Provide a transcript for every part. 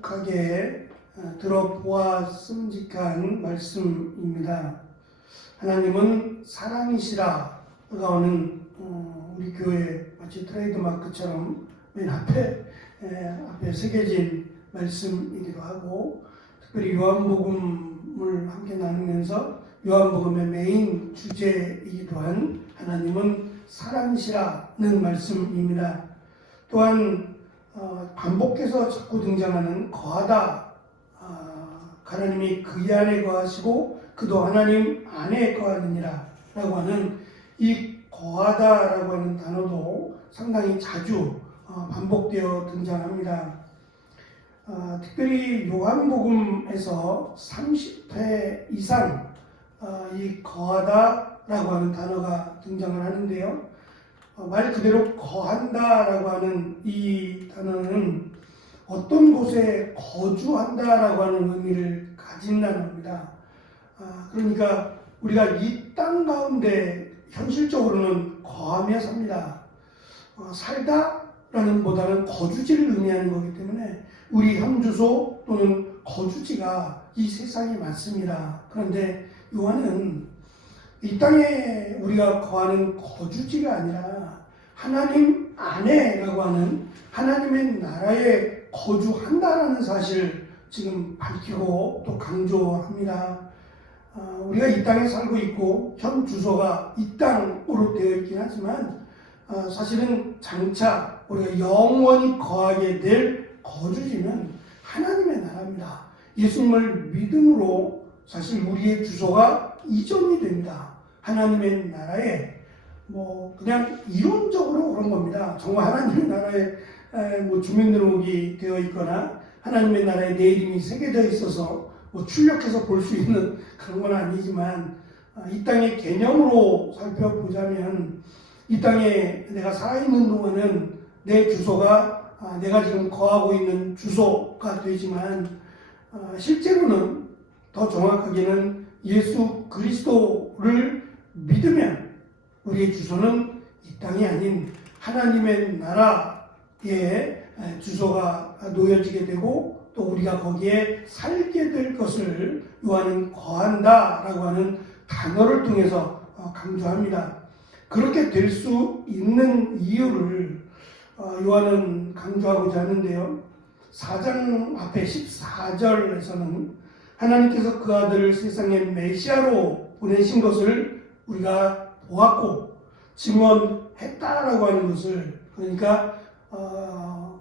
엄숙하게 들어보았음직한 말씀입니다. 하나님은 사랑이시라가 오는 우리 교회 마치 트레이드마크처럼 맨 앞에 새겨진 말씀이기도 하고, 특별히 요한복음을 함께 나누면서 요한복음의 메인 주제이기도 한 하나님은 사랑이시라는 말씀입니다. 또한 반복해서 자꾸 등장하는 거하다, 하나님이 그의 안에 거하시고 그도 하나님 안에 거하느니라 라고 하는 이 거하다라고 하는 단어도 상당히 자주 반복되어 등장합니다. 특별히 요한복음에서 30회 이상 이 거하다라고 하는 단어가 등장을 하는데요. 말 그대로 거한다라고 하는 이 단어는 어떤 곳에 거주한다라고 하는 의미를 가진 단어입니다. 그러니까 우리가 이 땅 가운데 현실적으로는 거하며 삽니다. 살다라는 보다는 거주지를 의미하는 거기 때문에 우리 현주소 또는 거주지가 이 세상에 맞습니다. 그런데 요한은 이 땅에 우리가 거하는 거주지가 아니라 하나님 안에라고 하는 하나님의 나라에 거주한다라는 사실을 지금 밝히고 또 강조합니다. 우리가 이 땅에 살고 있고 현 주소가 이 땅으로 되어 있긴 하지만 사실은 장차 우리가 영원히 거하게 될 거주지는 하나님의 나라입니다. 예수님을 믿음으로 사실 우리의 주소가 이전이 됩니다. 하나님의 나라에 그냥 이론적으로 그런 겁니다. 정말 하나님의 나라에 주민등록이 되어 있거나 하나님의 나라에 내 이름이 새겨져 있어서 출력해서 볼 수 있는 그런 건 아니지만, 이 땅의 개념으로 살펴보자면 이 땅에 내가 살아있는 동안은 내 주소가 내가 지금 거하고 있는 주소가 되지만, 실제로는 더 정확하게는 예수 그리스도를 믿으면 우리의 주소는 이 땅이 아닌 하나님의 나라에 주소가 놓여지게 되고 또 우리가 거기에 살게 될 것을 요한은 거한다라고 하는 단어를 통해서 강조합니다. 그렇게 될 수 있는 이유를 요한은 강조하고자 하는데요. 4장 앞에 14절에서는 하나님께서 그 아들을 세상에 메시아로 보내신 것을 우리가 보았고 증언했다라고 하는 것을, 그러니까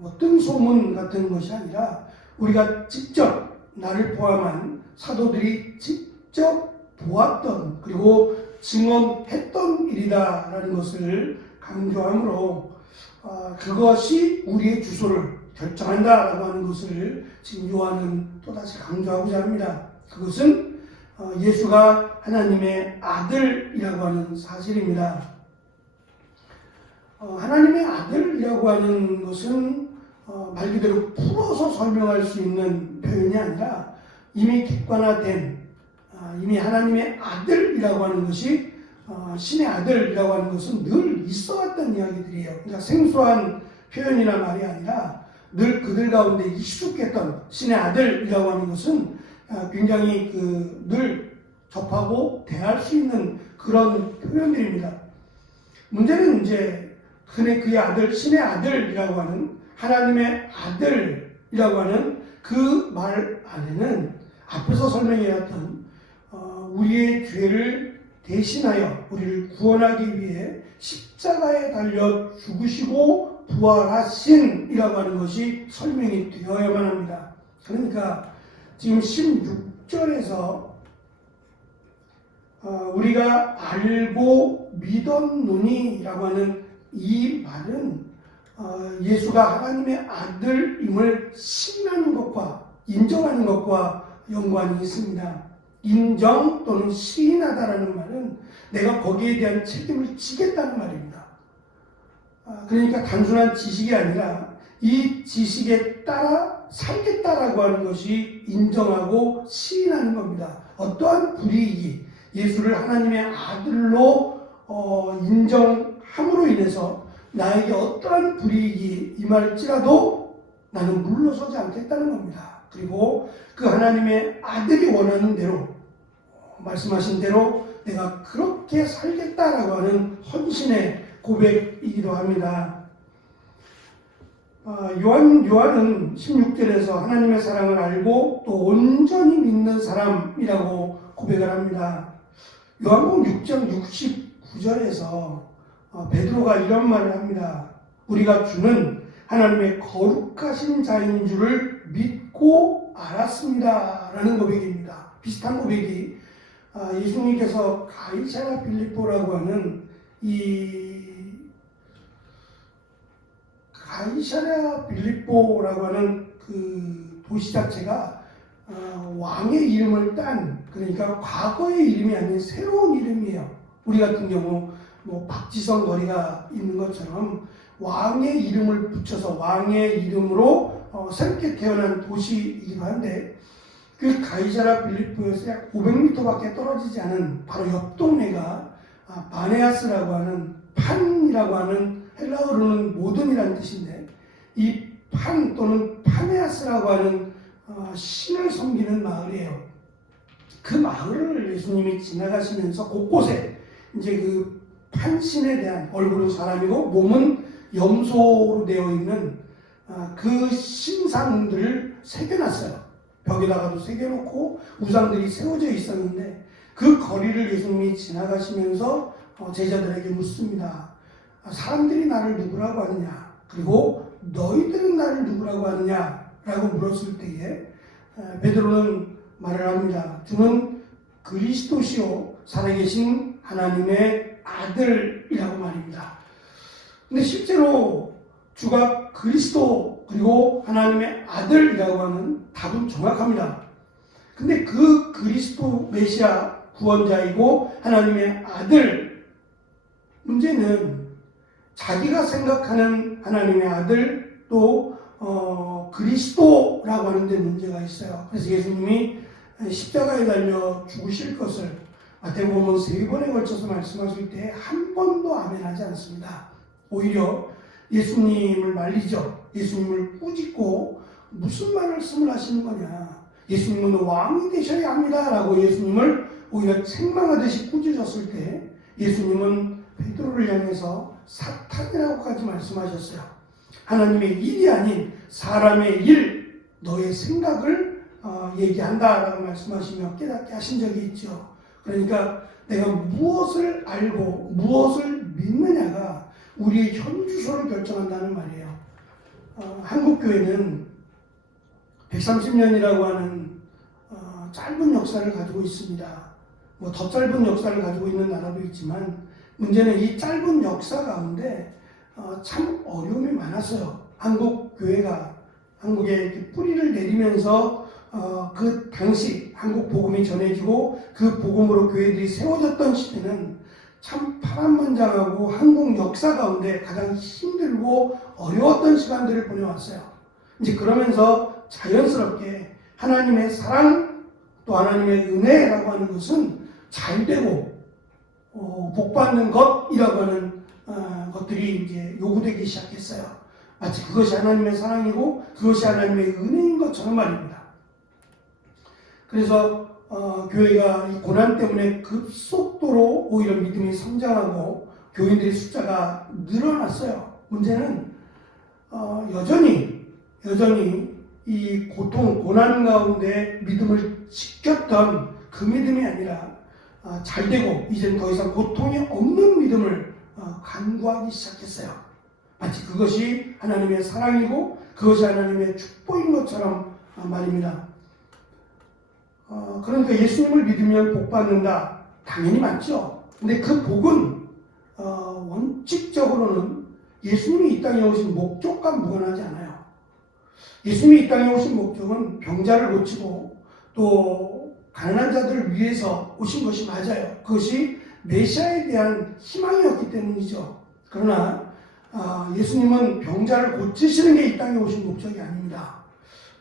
어떤 소문 같은 것이 아니라 우리가 직접, 나를 포함한 사도들이 직접 보았던 그리고 증언했던 일이다라는 것을 강조하므로 그것이 우리의 주소를 결정한다라고 하는 것을 지금 요한은 또다시 강조하고자 합니다. 그것은 예수가 하나님의 아들이라고 하는 사실입니다. 하나님의 아들이라고 하는 것은 말 그대로 풀어서 설명할 수 있는 표현이 아니라 이미 객관화된, 이미 하나님의 아들이라고 하는 것이, 신의 아들이라고 하는 것은 늘 있어왔던 이야기들이에요. 그러니까 생소한 표현이나 말이 아니라 늘 그들 가운데 익숙했던 신의 아들이라고 하는 것은 굉장히 늘 접하고 대할 수 있는 그런 표현들입니다. 문제는 이제 그의 아들, 신의 아들이라고 하는 하나님의 아들이라고 하는 그 말 안에는 앞에서 설명해왔던 우리의 죄를 대신하여 우리를 구원하기 위해 십자가에 달려 죽으시고 부활하신이라고 하는 것이 설명이 되어야만 합니다. 그러니까 지금 16절에서 우리가 알고 믿었노니라고 하는 이 말은 예수가 하나님의 아들임을 시인하는 것과 인정하는 것과 연관이 있습니다. 인정 또는 시인하다라는 말은 내가 거기에 대한 책임을 지겠다는 말입니다. 그러니까 단순한 지식이 아니라 이 지식에 따라 살겠다라고 하는 것이 인정하고 시인하는 겁니다. 어떠한 불이익이 예수를 하나님의 아들로 인정함으로 인해서 나에게 어떠한 불이익이 임할지라도 나는 물러서지 않겠다는 겁니다. 그리고 그 하나님의 아들이 원하는 대로, 말씀하신 대로 내가 그렇게 살겠다라고 하는 헌신의 고백이기도 합니다. 요한은 16절에서 하나님의 사랑을 알고 또 온전히 믿는 사람이라고 고백을 합니다. 요한복음 6장 69절에서 베드로가 이런 말을 합니다. 우리가 주는 하나님의 거룩하신 자인 줄을 믿고 알았습니다 라는 고백입니다. 비슷한 고백이 예수님께서 가이사랴 빌립보라고 하는 이 가이사랴 빌립보라고 하는 그 도시 자체가 왕의 이름을 딴, 그러니까 과거의 이름이 아닌 새로운 이름이에요. 우리 같은 경우 뭐 박지성 거리가 있는 것처럼 왕의 이름을 붙여서 왕의 이름으로 새롭게 태어난 도시이기도 한데, 그 가이사랴 빌립보에서 약 500m밖에 떨어지지 않은 바로 옆 동네가 바네아스라고 하는, 판이라고 하는 헬라어로는 모든이라는 뜻인데, 이 판 또는 파네아스라고 하는 신을 섬기는 마을이에요. 그 마을을 예수님이 지나가시면서 곳곳에 이제 그 판신에 대한, 얼굴은 사람이고 몸은 염소로 되어 있는 그 신상들을 새겨놨어요. 벽에다가도 새겨놓고 우상들이 세워져 있었는데, 그 거리를 예수님이 지나가시면서 제자들에게 묻습니다. 사람들이 나를 누구라고 하느냐, 그리고 너희들은 나를 누구라고 하느냐 라고 물었을 때에 베드로는 말을 합니다. 주는 그리스도시요 살아계신 하나님의 아들이라고 말입니다. 근데 실제로 주가 그리스도 그리고 하나님의 아들이라고 하는 답은 정확합니다. 근데 그 그리스도 메시아 구원자이고 하나님의 아들, 문제는 자기가 생각하는 하나님의 아들 또 그리스도라고 하는 데 문제가 있어요. 그래서 예수님이 십자가에 달려 죽으실 것을 마태복음 3번에 걸쳐서 말씀하실 때 한 번도 아멘하지 않습니다. 오히려 예수님을 말리죠. 예수님을 꾸짖고 무슨 말씀을 하시는 거냐, 예수님은 왕이 되셔야 합니다 라고 예수님을 오히려 책망하듯이 꾸짖었을 때 예수님은 베드로를 향해서 사탄이라고까지 말씀하셨어요. 하나님의 일이 아닌 사람의 일, 너의 생각을 얘기한다라고 말씀하시며 깨닫게 하신 적이 있죠. 그러니까 내가 무엇을 알고 무엇을 믿느냐가 우리의 현주소를 결정한다는 말이에요. 한국교회는 130년이라고 하는 짧은 역사를 가지고 있습니다. 뭐 더 짧은 역사를 가지고 있는 나라도 있지만, 문제는 이 짧은 역사 가운데 참 어려움이 많았어요. 한국 교회가 한국에 뿌리를 내리면서 그 당시 한국 복음이 전해지고 그 복음으로 교회들이 세워졌던 시대는 참 파란만장하고 한국 역사 가운데 가장 힘들고 어려웠던 시간들을 보내왔어요. 이제 그러면서 자연스럽게 하나님의 사랑 또 하나님의 은혜라고 하는 것은 잘되고 복받는 것이라고 하는 것들이 이제 요구되기 시작했어요. 마치 그것이 하나님의 사랑이고 그것이 하나님의 은혜인 것처럼 말입니다. 그래서 교회가 이 고난 때문에 급속도로 오히려 믿음이 성장하고 교인들의 숫자가 늘어났어요. 문제는 여전히 이 고통, 고난 가운데 믿음을 지켰던 그 믿음이 아니라 잘되고 이제는 더 이상 고통이 없는 믿음을 간구하기 시작했어요. 마치 그것이 하나님의 사랑이고 그것이 하나님의 축복인 것처럼 말입니다. 그러니까 예수님을 믿으면 복 받는다, 당연히 맞죠. 근데 그 복은 원칙적으로는 예수님이 이 땅에 오신 목적과 무관하지 않아요. 예수님이 이 땅에 오신 목적은 병자를 고치고 또 가난한 자들을 위해서 오신 것이 맞아요. 그것이 메시아에 대한 희망이었기 때문이죠. 그러나 예수님은 병자를 고치시는 게 이 땅에 오신 목적이 아닙니다.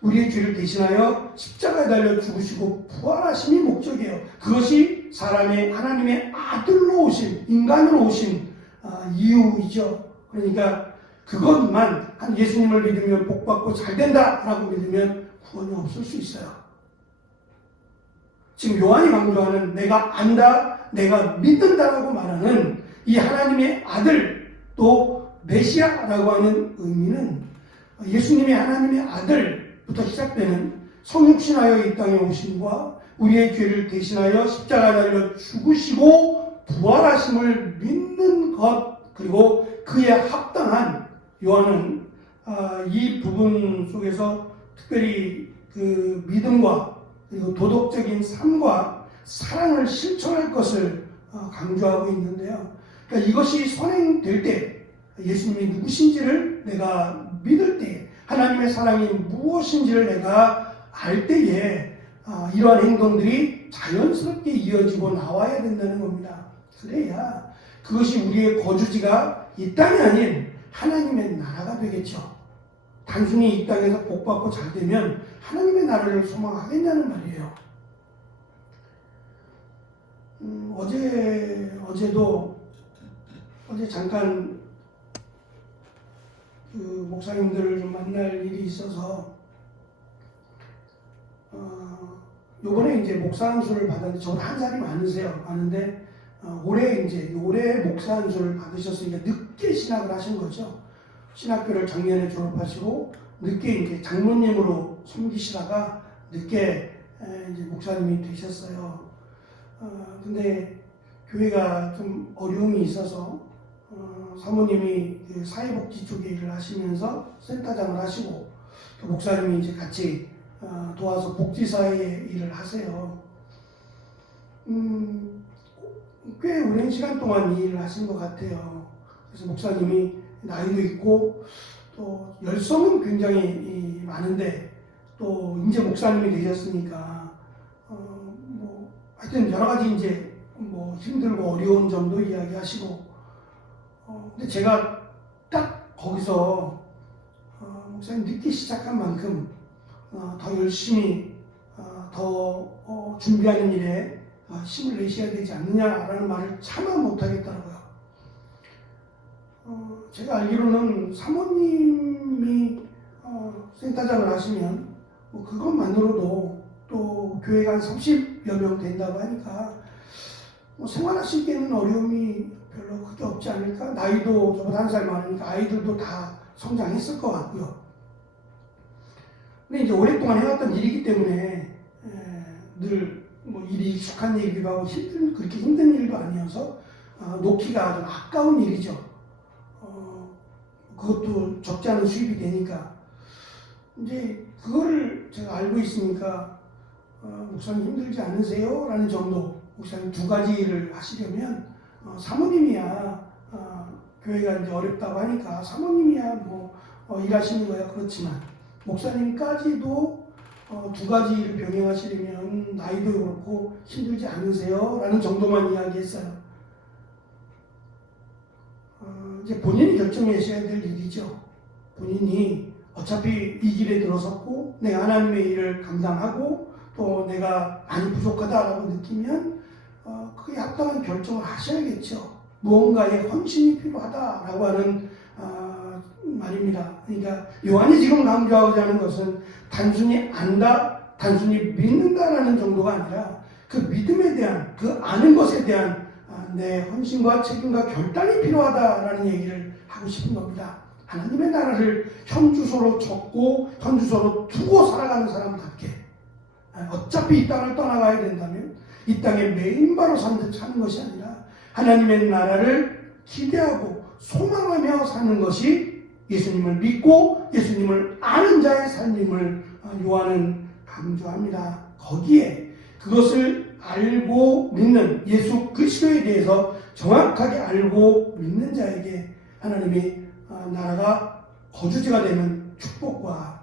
우리의 죄를 대신하여 십자가에 달려 죽으시고 부활하심이 목적이에요. 그것이 사람의 하나님의 아들로 오신, 인간으로 오신 이유이죠. 그러니까 그것만 한 예수님을 믿으면 복받고 잘된다라고 믿으면 구원이 없을 수 있어요. 지금 요한이 강조하는 내가 안다, 내가 믿는다라고 말하는 이 하나님의 아들 또 메시아라고 하는 의미는 예수님이 하나님의 아들부터 시작되는 성육신하여 이 땅에 오심과 우리의 죄를 대신하여 십자가에 달려 죽으시고 부활하심을 믿는 것, 그리고 그에 합당한 요한은 이 부분 속에서 특별히 그 믿음과 그리고 도덕적인 삶과 사랑을 실천할 것을 강조하고 있는데요. 그러니까 이것이 선행될 때, 예수님이 누구신지를 내가 믿을 때, 하나님의 사랑이 무엇인지를 내가 알 때에 이러한 행동들이 자연스럽게 이어지고 나와야 된다는 겁니다. 그래야 그것이 우리의 거주지가 이 땅이 아닌 하나님의 나라가 되겠죠. 단순히 이 땅에서 복받고 잘 되면 하나님의 나라를 소망하겠냐는 말이에요. 어제 잠깐 그 목사님들을 좀 만날 일이 있어서 요번에 이제 목사 안수를 받았는데 저보다 한 살이 많으세요. 많은데 올해 목사 안수를 받으셨으니까 늦게 신학을 하신 거죠. 신학교를 작년에 졸업하시고 늦게 이제 장로님으로 섬기시다가 늦게 이제 목사님이 되셨어요. 근데 교회가 좀 어려움이 있어서 사모님이 그 사회복지 쪽에 일을 하시면서 센터장을 하시고 또 목사님이 이제 같이 도와서 복지사에 일을 하세요. 꽤 오랜 시간 동안 이 일을 하신 것 같아요. 그래서 목사님이 나이도 있고 또 열성은 굉장히 많은데 또 이제 목사님이 되셨으니까 하여튼 여러 가지 이제 힘들고 어려운 점도 이야기하시고 근데 제가 딱 거기서 목사님 늦게 시작한 만큼 더 열심히 더 준비하는 일에 힘을 내셔야 되지 않느냐라는 말을 차마 못하겠더라고요. 제가 알기로는 사모님이 센터장을 하시면 그것만으로도 또 교회가 한 30여 명 된다고 하니까 생활하시기에는 어려움이 별로 크게 없지 않을까? 나이도 저보다 한 살 많으니까 아이들도 다 성장했을 것 같고요. 근데 이제 오랫동안 해왔던 일이기 때문에 늘 일이 익숙한 일이기도 하고 그렇게 힘든 일도 아니어서 놓기가 좀 아까운 일이죠. 그것도 적지 않은 수입이 되니까 이제 그거를 제가 알고 있으니까 목사님 힘들지 않으세요? 라는 정도. 목사님 두 가지 일을 하시려면 사모님이야 교회가 이제 어렵다고 하니까 사모님이야 일하시는 거야. 그렇지만 목사님까지도 두 가지 일을 병행하시려면 나이도 그렇고 힘들지 않으세요? 라는 정도만 이야기했어요. 이제 본인이 결정하셔야 될 일이죠. 본인이 어차피 이 길에 들어섰고 내가 하나님의 일을 감당하고 또 내가 많이 부족하다라고 느끼면 그에 합당한 결정을 하셔야겠죠. 무언가의 헌신이 필요하다라고 하는 말입니다. 그러니까 요한이 지금 강조하고자 하는 것은 단순히 안다, 단순히 믿는다라는 정도가 아니라 그 믿음에 대한, 그 아는 것에 대한 내 헌신과 책임과 결단이 필요하다라는 얘기를 하고 싶은 겁니다. 하나님의 나라를 현주소로 적고 현주소로 두고 살아가는 사람답게 어차피 이 땅을 떠나가야 된다면 이 땅에 메인바로 사는 것이 아니라 하나님의 나라를 기대하고 소망하며 사는 것이 예수님을 믿고 예수님을 아는 자의 삶임을 요한은 강조합니다. 거기에 그것을 알고 믿는 예수 그리스도에 대해서 정확하게 알고 믿는 자에게 하나님의 나라가 거주지가 되는 축복과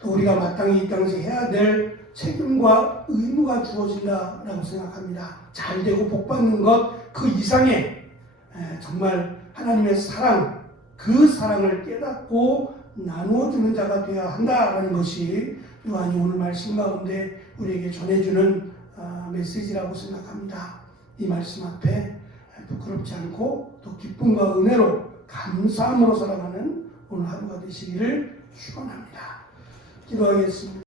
또 우리가 마땅히 이 땅에서 해야 될 책임과 의무가 주어진다라고 생각합니다. 잘 되고 복받는 것 그 이상의 정말 하나님의 사랑, 그 사랑을 깨닫고 나누어주는 자가 되어야 한다라는 것이 요한이 오늘 말씀 가운데 우리에게 전해주는 메시지라고 생각합니다. 이 말씀 앞에 부끄럽지 않고 또 기쁨과 은혜로 감사함으로 살아가는 오늘 하루가 되시기를 축원합니다. 기도하겠습니다.